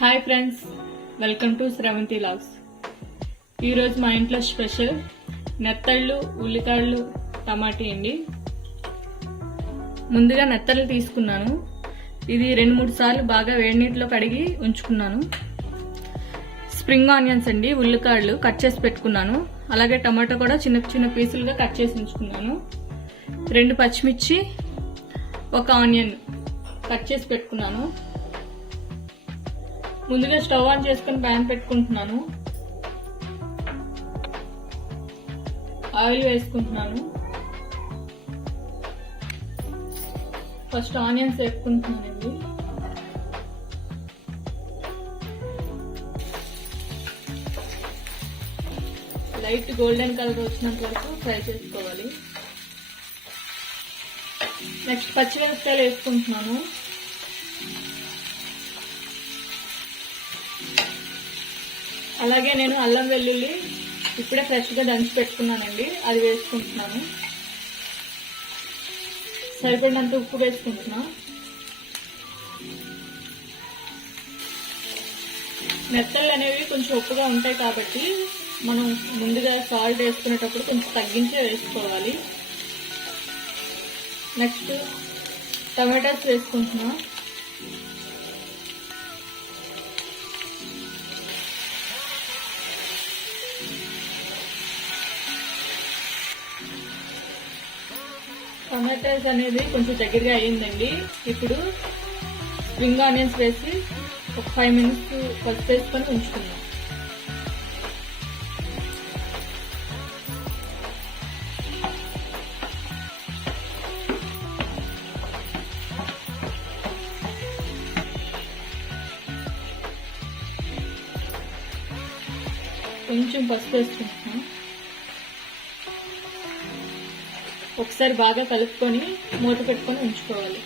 Hi friends, welcome to Sravanthi vlogs. ఈరోజు మా ఇంట్లో స్పెషల్ నెత్తళ్ళు, ఉల్లికాయలు, టమాటీ అండి. ముందుగా నెత్తళ్ళు తీసుకున్నాను. ఇది 2-3 సార్లు బాగా వేడి నీటిలో కడిగి ఉంచుకున్నాను. స్ప్రింగ్ ఆనియన్స్ అండి, ఉల్లికాయలు కట్ చేసి పెట్టుకున్నాను. అలాగే టమాటో కూడా చిన్న చిన్న పీసులుగా కట్ చేసి ఉంచుకున్నాను. 2 పచ్చిమిర్చి, 1 ఆనియన్ కట్ చేసి పెట్టుకున్నాను. ముందుగా స్టవ్ ఆన్ చేసుకుని ప్యాన్ పెట్టుకుంటున్నాను. ఆయిల్ వేసుకుంటున్నాను. ఫస్ట్ ఆనియన్స్ వేసుకుంటున్నానండి. లైట్ గోల్డెన్ కలర్ వచ్చినంత వరకు ఫ్రై చేసుకోవాలి. నెక్స్ట్ పచ్చిమిరపకాయలు వేసుకుంటున్నాను. అలాగే నేను అల్లం వెల్లుల్లి ఇప్పుడే ఫ్రెష్గా దంచి పెట్టుకున్నానండి, అది వేసుకుంటున్నాను. సరిపడినంత ఉప్పు వేసుకుంటున్నాను. మెత్తళ్ళు అనేవి కొంచెం ఉప్పుగా ఉంటాయి కాబట్టి మనం ముందుగా సాల్ట్ వేసుకునేటప్పుడు కొంచెం తగ్గించే వేసుకోవాలి. నెక్స్ట్ టమాటాస్ వేసుకుంటున్నాను. టమాటాస్ అనేది కొంచెం దగ్గరగా అయ్యిందండి. ఇప్పుడు స్ప్రింగ్ ఆనియన్స్ వేసి ఒక 5 మినిట్స్ పసుపు వేసుకొని ఉంచుకుందాం. కొంచెం పసుపు వేసుకుంటున్నాం. ఒకసారి బాగా కలుపుకొని మూత పెట్టుకొని ఉంచుకోవాలి.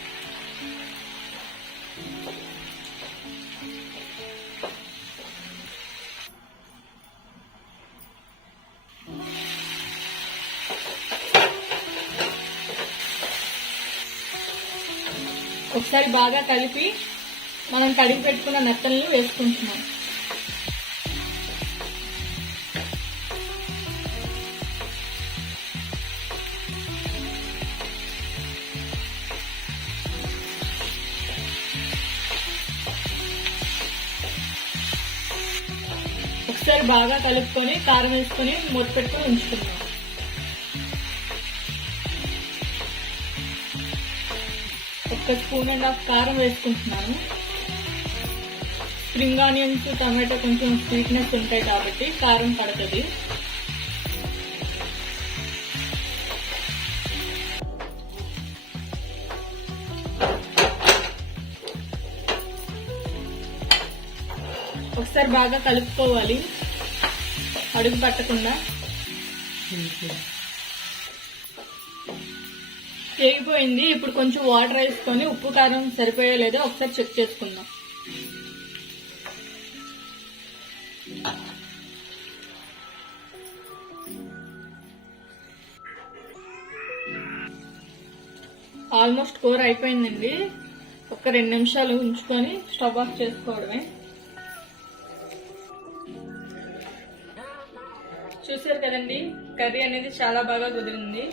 ఒకసారి బాగా కలిపి మనం కడిగి పెట్టుకున్న నెత్తలను వేసుకుంటున్నాం. ఒకసారి బాగా కలుపుకొని కారం వేసుకొని మూత పెట్టుకొని ఉంచుకుందాం. ఒక 1.5 స్పూన్ కారం వేసుకుంటున్నాను. స్ప్రింగ్ ఆనియన్స్, టమాటో కొంచెం స్వీట్నెస్ ఉంటాయి కాబట్టి కారం పడుతుంది. ఒకసారి బాగా కలుపుకోవాలి, అడుగు పట్టకుండా. వేగిపోయింది. ఇప్పుడు కొంచెం వాటర్ వేసుకొని ఉప్పు కారం సరిపోయో లేదో ఒకసారి చెక్ చేసుకుందాం. ఆల్మోస్ట్ కూర అయిపోయిందండి. ఒక 2 నిమిషాలు ఉంచుకొని స్టవ్ ఆఫ్ చేసుకోవడమే. చూసారు కదండి, కర్రీ అనేది చాలా బాగా కుదిరింది.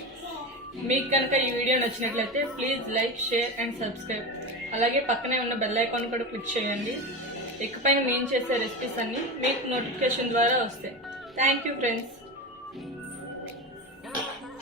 మీకు కనుక ఈ వీడియో నచ్చినట్లయితే please like, share and subscribe. అలాగే పక్కనే ఉన్న బెల్ ఐకాన్ కూడా క్లిక్ చేయండి. ఇకపైన మేము చేసే రెసిపీస్ అన్ని మీకు నోటిఫికేషన్ ద్వారా వస్తాయి. Thank you friends.